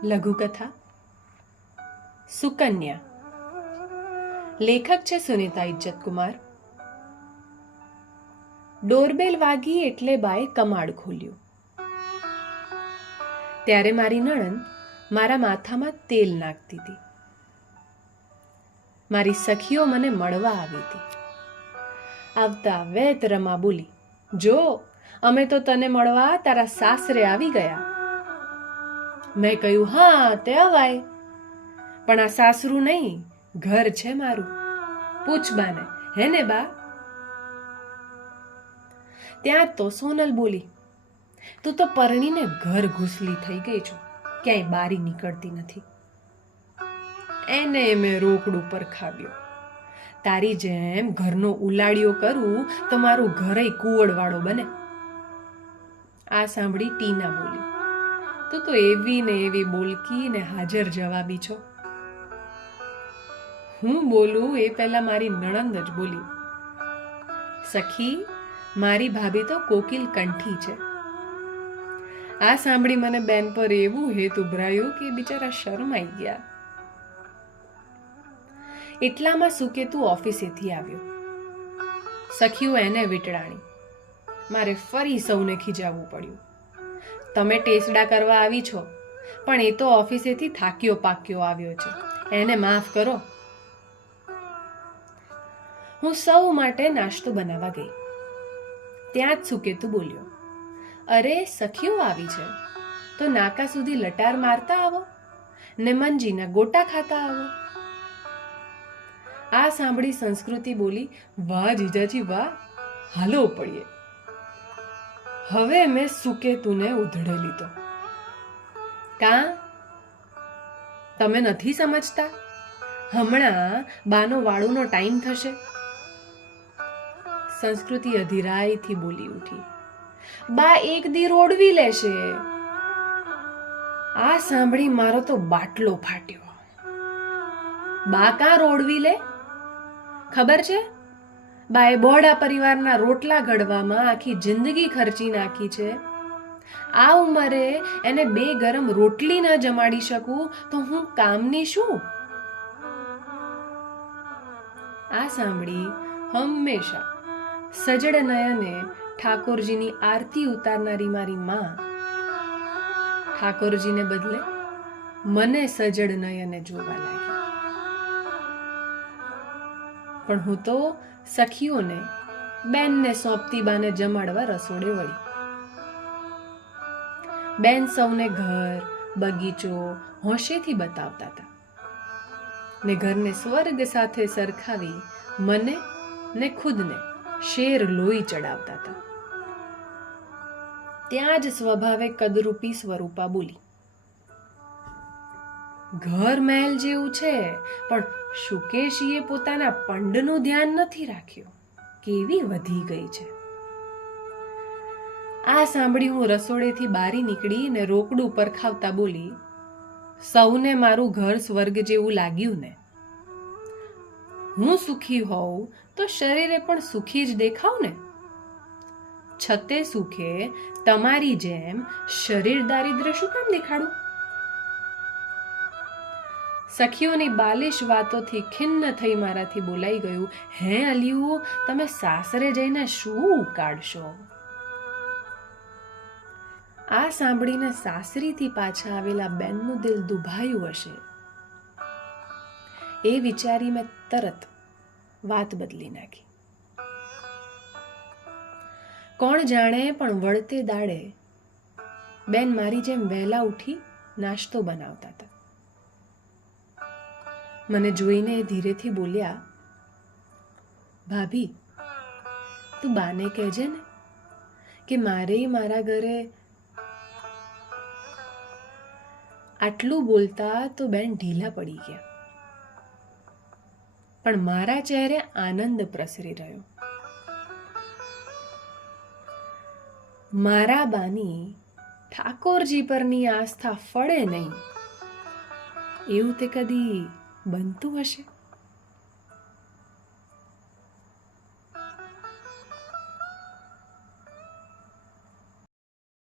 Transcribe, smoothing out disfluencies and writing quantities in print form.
લઘુકથા સુકન્યા. લેખક છે સુનીતા ઇજ્જતકુમાર. ડોરબેલ વાગી એટલે બાએ કમાડ ખોલ્યું. ત્યારે મારી નણંદ મારા માથામાં તેલ નાખતી હતી. મારી સખીઓ મને મળવા આવી હતી. આવતા વેત રમા બોલી, જો અમે તો તને મળવા તારા સાસરે આવી ગયા. મેં કહ્યું, હા તે અવાય, પણ આ સાસરું નહીં, ઘર છે મારું. પૂછ બાને, હે ને બા? ત્યાં તો સોનલ બોલી, તું તો પરણીને ઘર ઘૂસલી થઈ ગઈ છો, ક્યાંય બારી નીકળતી નથી. એને મેં રોકડું પર ખાવ્યો. તારી જેમ ઘરનો ઉલાડિયો કરું તો મારું ઘરે કુવડવાળો બને. આ સાંભળી ટીના બોલી, તું તો એવી ને એવી બોલકી ને હાજર જવાબી છો. હું બોલું એ પહેલા મારી નણંદ જ બોલી, સખી, મારી ભાભી તો કોકિલ કંઠી છે. આ સાંભળી મને બેન પર એવું હેત ઉભરાયું કે બિચારા શરમાઈ ગયા. એટલામાં સુકેતુ ઓફિસેથી આવ્યો. સખીઓ એને વીંટળાણી. મારે ફરી સૌને ખીજાવવું પડ્યું. તમે ટેસડા કરવા આવી છો, પણ એ તો ઓફિસેથી થાક્યો પાક્યો આવ્યો છે, એને માફ કરો. હું સૌ માટે નાસ્તો બનાવવા ગઈ. ત્યાં જ સુકેતુ બોલ્યો, અરે સખીઓ આવી છે તો નાકા સુધી લટાર મારતા આવો ને મંજીના ગોટા ખાતા આવો. આ સાંભળી સંસ્કૃતિ બોલી, વાહ જીજાજી વાહ, હાલો પડીએ. હવે મેં સુકેતુને ઉધડે લીધો. કાં તમે નથી સમજતા? હમણાં બાનો વાળુનો ટાઈમ થશે. સંસ્કૃતિ અધીરાઈથી બોલી ઉઠી, બા એક દી રોડવી લેશે. આ સાંભળી મારો તો બાટલો ફાટ્યો. બા કાં રોડવી લે? ખબર છે, બાએ બોડા પરિવારના રોટલા ઘડવામાં આખી જિંદગી ખર્ચી નાખી છે. આ ઉંમરે એને બે ગરમ રોટલી ન જમાડી શકું તો હું કામની શું? આ સાંભળી હંમેશા સજડ નયને ઠાકોરજીની આરતી ઉતારનારી મારી માં ઠાકોરજીને બદલે મને સજડ નયને જોવા લાગી. પણ હું તો સખીઓને બેનને સોંપતી બાને જમાડવા રસોડે વળી. બેન સૌને ઘર બગીચો હોશેથી બતાવતા હતા ને ઘરને સ્વર્ગ સાથે સરખાવી મને ને ખુદને શેર લોહી ચડાવતા હતા. ત્યાં જ સ્વભાવે કદરૂપી સ્વરૂપા બોલી, ઘર મહેલ જેવું છે, પણ શુકેશીએ પોતાના પંડનું ધ્યાન નથી રાખ્યું. કેવી વધી ગઈ છે. આ સાંભળી હું રસોડેથી બારી નીકળી ને રોકડું પર ખાવતા બોલી, સૌને મારું ઘર સ્વર્ગ જેવું લાગ્યું ને? હું સુખી હોઉં તો શરીરે પણ સુખી જ દેખાવ ને. છતે સુખે તમારી જેમ શરીર દારિદ્ર્ય શું કામ દેખાડું? સખીઓની બાલિશ વાતોથી ખિન્ન થઈ મારાથી બોલાઈ ગયું, હે અલિયું, તમે સાસરે જઈને શું ઉકાળશો? આ સાંભળીને સાસરીથી પાછા આવેલા બેનનું દિલ દુભાયું હશે એ વિચારી મેં તરત વાત બદલી નાખી. કોણ જાણે પણ વળતે દાડે બેન મારી જેમ વહેલા ઉઠી નાસ્તો બનાવતા હતા. મને જોઈને ધીરેથી બોલ્યા, ભાભી, તું બાને કહેજે ને કે મારે મારા ઘરે. આટલું બોલતા તો બેન ઢીલા પડી ગયા, પણ મારા ચહેરે આનંદ પ્રસરી રહ્યો. મારા બાની ઠાકોરજી પરની આસ્થા ફળે નહીં એવું તે કદી બનતું હશે?